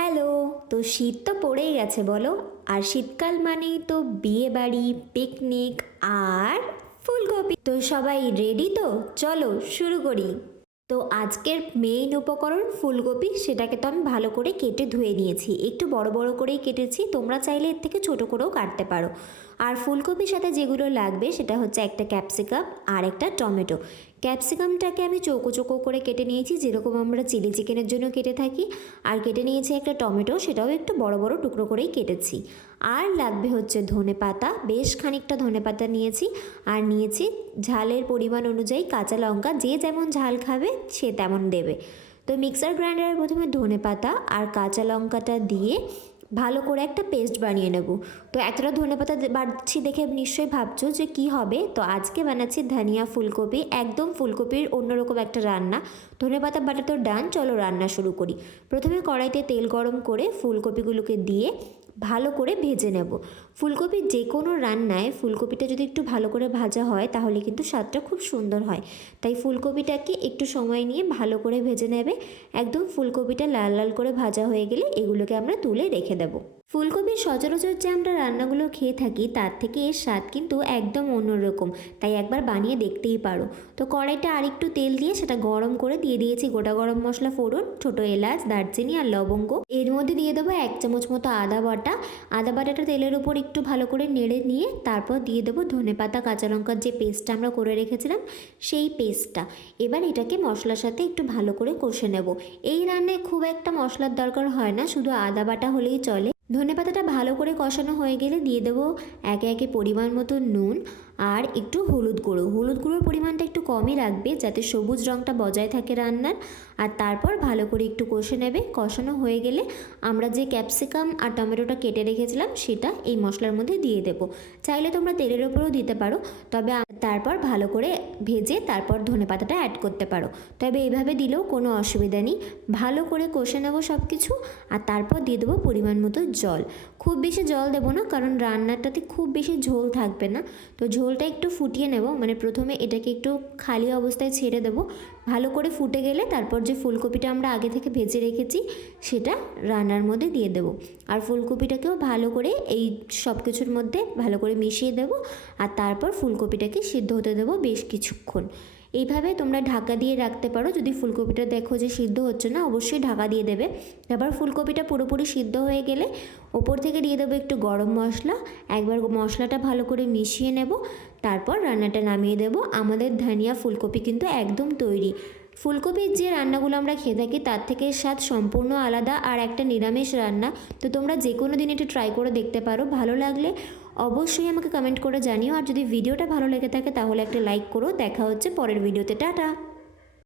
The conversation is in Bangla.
হ্যালো, তো শীত তো পড়েই গেছে বলো। আর শীতকাল মানেই তো বিয়ে বাড়ি পিকনিক আর ফুলকপি। তো সবাই রেডি তো? চলো শুরু করি। তো আজকের মেইন উপকরণ ফুলকপি, সেটাকে তো আমি ভালো করে কেটে ধুয়ে নিয়েছি। একটু বড় বড় করেই কেটেছি, তোমরা চাইলে এর থেকে ছোট করেও কাটতে পারো। আর ফুলকপির সাথে যেগুলো লাগবে, সেটা হচ্ছে একটা ক্যাপসিকাম আর একটা টমেটো। ক্যাপসিকামটাকে আমি চৌকো চৌকো করে কেটে নিয়েছি, যেরকম আমরা চিলি চিকেনের জন্য কেটে থাকি। আর কেটে নিয়েছি একটা টমেটো, সেটাও একটু বড় বড় টুকরো করেই কেটেছি। আর লাগবে হচ্ছে ধনে পাতা, বেশ খানিকটা ধনে পাতা নিয়েছি। আর নিয়েছি ঝালের পরিমাণ অনুযায়ী কাঁচা লঙ্কা, যে যেমন ঝাল খাবে সে তেমন দেবে। তো মিক্সার গ্রাইন্ডারে প্রথমে ধনে পাতা আর কাঁচা লঙ্কাটা দিয়ে ভালো করে একটা পেস্ট বানিয়ে নেব। তো এতটা ধনে পাতা বাড়ছি দেখে নিশ্চয়ই ভাবছ যে কি হবে? তো আজকে বানাচ্ছি ধনিয়া ফুলকপি, একদম ফুলকপির অন্যরকম একটা রান্না। ধনে পাতা বাটা তো ডান, চলো রান্না শুরু করি। প্রথমে কড়াইতে তেল গরম করে ফুলকপিগুলোকে দিয়ে ভালো করে ভেজে নেব। ফুলকপির যে কোনো রান্নায় ফুলকপিটা যদি একটু ভালো করে ভাজা হয়, তাহলে কিন্তু স্বাদটা খুব সুন্দর হয়। তাই ফুলকপিটাকে একটু সময় নিয়ে ভালো করে ভেজে নেবে। একদম ফুলকপিটা লাল লাল করে ভাজা হয়ে গেলে এগুলোকে আমরা তুলে রেখে দেবো। ফুলকপির সচরাচর যে আমরা রান্নাগুলো খেয়ে থাকি, তার থেকে এর স্বাদ কিন্তু একদম অন্যরকম। তাই একবার বানিয়ে দেখতেই পারো। তো কড়াইটা আরেকটু তেল দিয়ে সেটা গরম করে দিয়ে দিয়েছি গোটা গরম মশলা ফোড়ন, ছোটো এলাচ, দারচিনি আর লবঙ্গ। এর মধ্যে দিয়ে দেবো এক চামচ মতো আদা বাটা। আদা বাটাটা তেলের উপর একটু ভালো করে নেড়ে নিয়ে তারপর দিয়ে দেবো ধনে পাতা, কাঁচা লঙ্কার যে পেস্টটা আমরা করে রেখেছিলাম, সেই পেস্টটা এবার এটাকে মশলার সাথে একটু ভালো করে কষে নেব। এই রান্নায় খুব একটা মশলার দরকার হয় না, শুধু আদা বাটা হলেই চলে। ধনে পাতাটা ভালো করে কষানো হয়ে গেলে দিয়ে দেবো একে একে পরিমাণ মতো নুন আর একটু হলুদ গুঁড়ো। হলুদ গুঁড়োর পরিমাণটা একটু কমই রাখবে যাতে সবুজ রঙটা বজায় থাকে রান্নার। আর তারপর ভালো করে একটু কষে নেবে। কষানো হয়ে গেলে আমরা যে ক্যাপসিকাম আর টমেটোটা কেটে রেখেছিলাম সেটা এই মশলার মধ্যে দিয়ে দেবো। চাইলে তোমরা তেলের ওপরেও দিতে পারো, তবে তারপর ভালো করে ভেজে তারপর ধনে পাতাটা অ্যাড করতে পারো। তবে এইভাবে দিলেও কোনো অসুবিধা নেই। ভালো করে কষে নেব সব কিছু আর তারপর দিয়ে দেবো পরিমাণ মতো জল। খুব বেশি জল দেবো না, কারণ রান্নাটাতে খুব বেশি ঝোল থাকবে না। তো ঝোলটা একটু ফুটিয়ে নেব। মানে প্রথমে এটাকে একটু খালি অবস্থায় ছেড়ে দেবো। ভালো করে ফুটে গেলে তারপর যে ফুলকপিটা আমরা আগে থেকে ভেজে রেখেছি, সেটা রান্নার মধ্যে দিয়ে দেবো। আর ফুলকপিটাকেও ভালো করে এই সব কিছুর মধ্যে ভালো করে মিশিয়ে দেবো। আর তারপর ফুলকপিটাকে সিদ্ধ হতে দেবো বেশ কিছুক্ষণ। এইভাবে তোমরা ঢাকা দিয়ে রাখতে পারো। যদি ফুলকপিটা দেখো যে সিদ্ধ হচ্ছে না, অবশ্যই ঢাকা দিয়ে দেবে। এবার ফুলকপিটা পুরোপুরি সিদ্ধ হয়ে গেলে ওপর থেকে দিয়ে দেবো একটু গরম মশলা। একবার মশলাটা ভালো করে মিশিয়ে নেব। তারপর রান্নাটা নামিয়ে দেব। আমাদের ধনিয়া ফুলকপি কিন্তু একদম তৈরি। ফুলকপির যে রান্নাগুলো আমরা খেয়ে থাকি, তার থেকে স্বাদ সম্পূর্ণ আলাদা আর একটা নিরামিষ রান্না। তো তোমরা যে কোনো দিন এটা ট্রাই করে দেখতে পারো। ভালো লাগলে অবশ্যই আমাকে কমেন্ট করে জানিও। আর যদি ভিডিওটা ভালো লেগে থাকে তাহলে একটা লাইক করো। দেখা হচ্ছে পরের ভিডিওতে। টাটা!